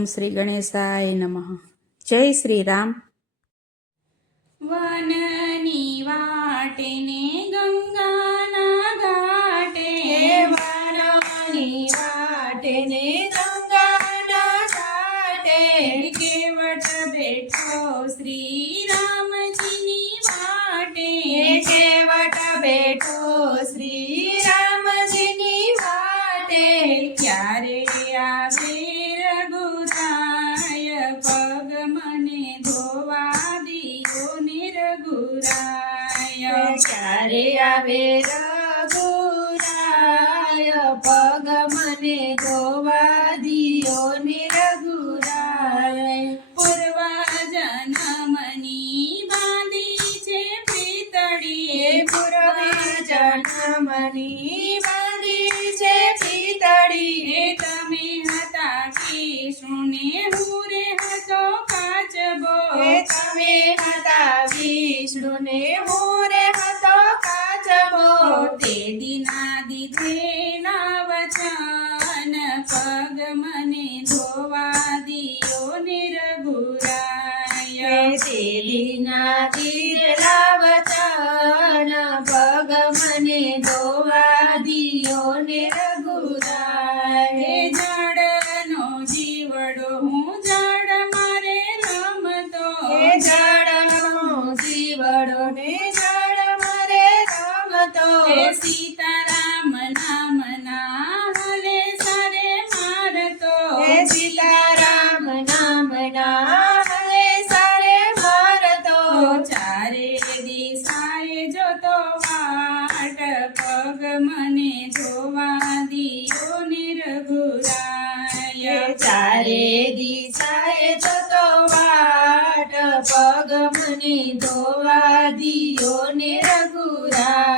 ઓમ શ્રી ગણેશાય નમઃ જય શ્રી રામ ક્યારે આવે રઘુરાય પગ મને ધોવા દિયો ને રઘુરાય. પૂર્વા જનમની બાંધી છે પીતળીએ, પૂર્વા જન્મની બાંધી છે પીતળીએ. તમે હતા કૃષ્ણને હું રે હતો કાચબો. તમે હતા વિષ્ણુને હું હરિના દીરલા વચન પગ મને ધોવા દિયો ને જીવડો હું જડ મારે રમતો. જડનો જીવડો ને જડ મારે રમતો. સીતા ચારે દિશાએ જતો વાટ પગ મને ધોવા દિયો ને રઘુરા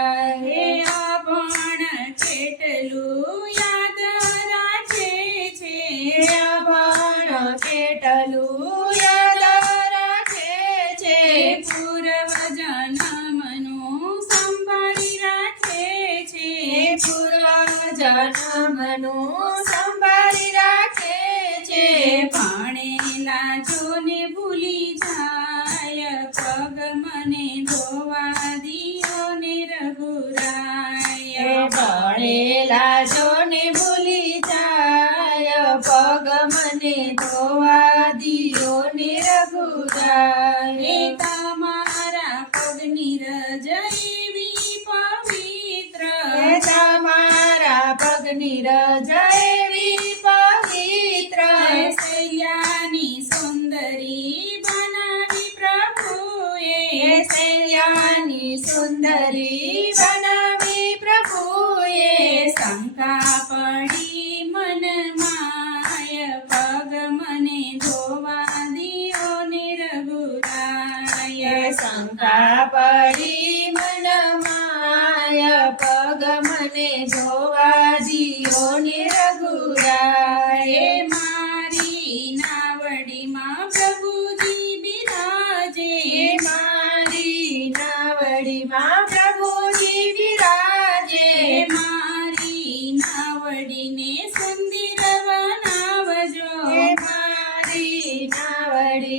સુંદરી બનાવી પ્રભુએ શંકા પડી મન માય પગ મને ધોવા દિયો ને રઘુરાય શંકા પડી મન માય પગ મને ધોવા દિયો ને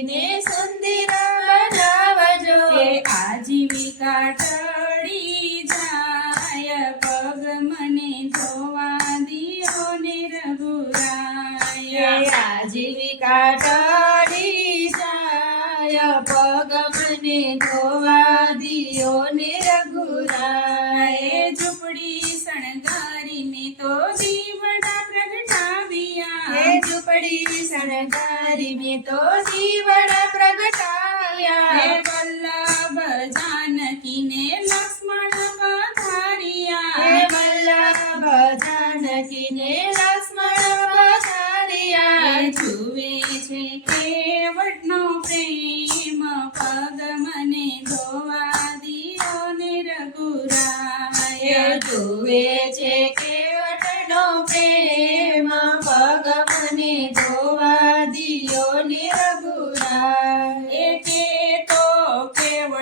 aprender में तो जीवन प्रगटाया।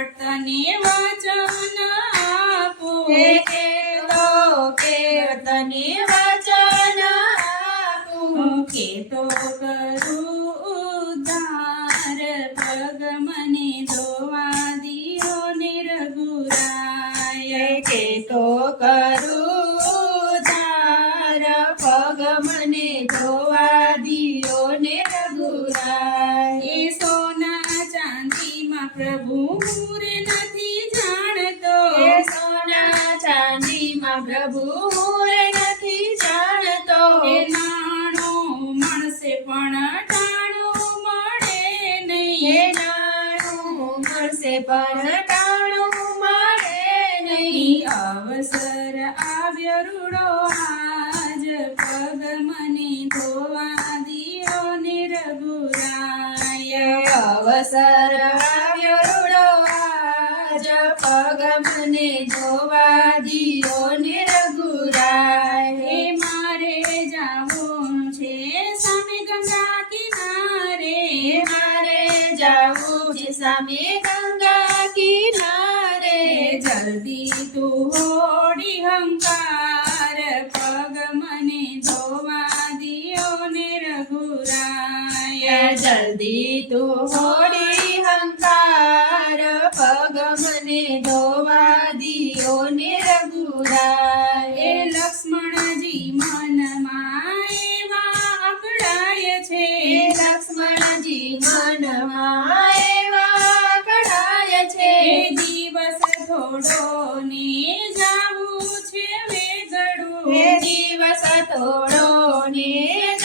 કીર્તને વચન આપો હે કેતો કીર્તને વચન આપો કેતો કરું ઉદ્ધાર પગ મને ધોવા દિયો ને રઘુરાય કેતો કરું ઉદ્ધાર પગ મને ધોવા દિયો દિવસે પણ મારે નહીં. અવસર આવ્યો રૂડો ધોડી હંકાર પગ મને ધોવા દિયો ને જલ્દી તો તોડોની જાવું છે વેગડું દિવસ તોડોની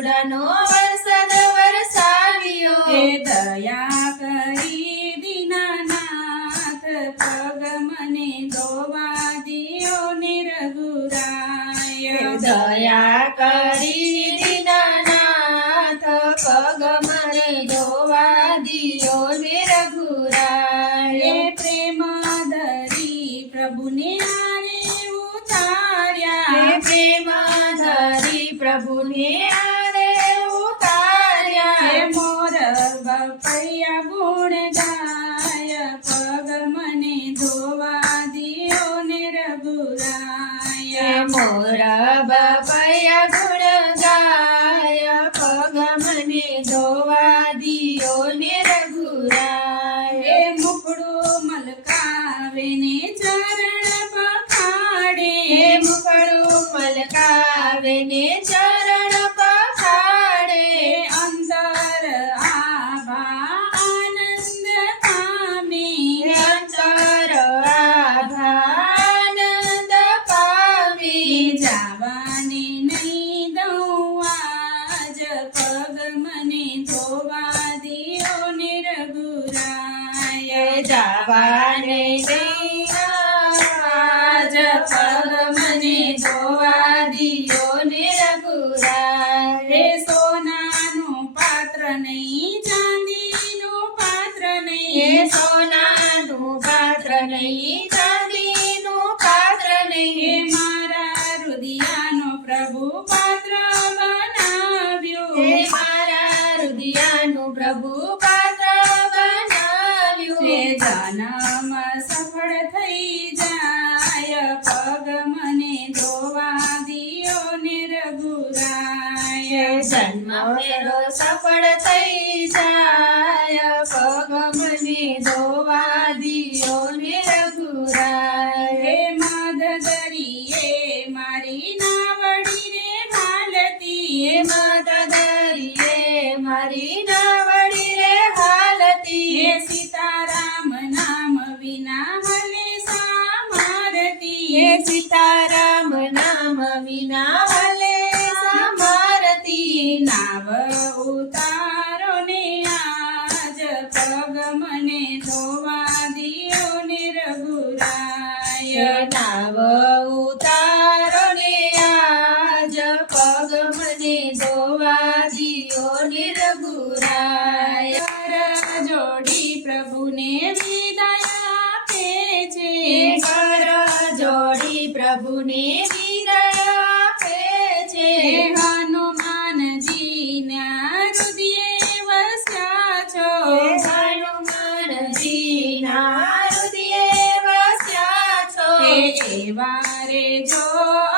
કરુણાનો વરસાદ વરસાવ્યો હે દયા કરી દીનાનાથ પગ મને ધોવા દિયો ને રઘુરાય દયા કરી દીનાનાથ પગ મને ધોવા દિયો ને રઘુરાય પ્રેમ ધરી પ્રભુને આને ઉતાર્યા પ્રેમ ધરી પ્રભુને મોર બાબા bu ના ભલે સામારતી નાવ ઉતારો ને આજ પગ મને ધોવા દિયો ને રઘુરાય નાવ ઉતારો ને આજ પગ મને ધોવા દિયો ને રઘુરાય જોડી પ્રભુને વિદાય આપે છે કર જોડી પ્રભુને એવા રે જો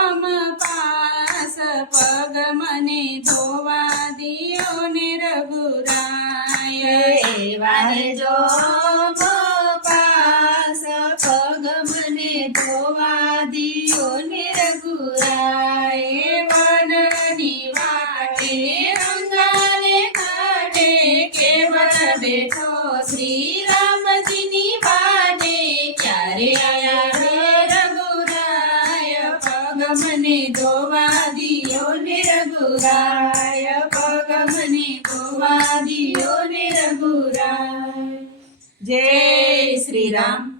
અમ પાસ પગ મને ધોવા દિયો ને રઘુરાય. એવા જો પાસ પગ મને ધોવા દિયો ને રઘુરાય. વનની વાટે અંગાને કાઢે કેવળ બેઠો શ્રી Yeah.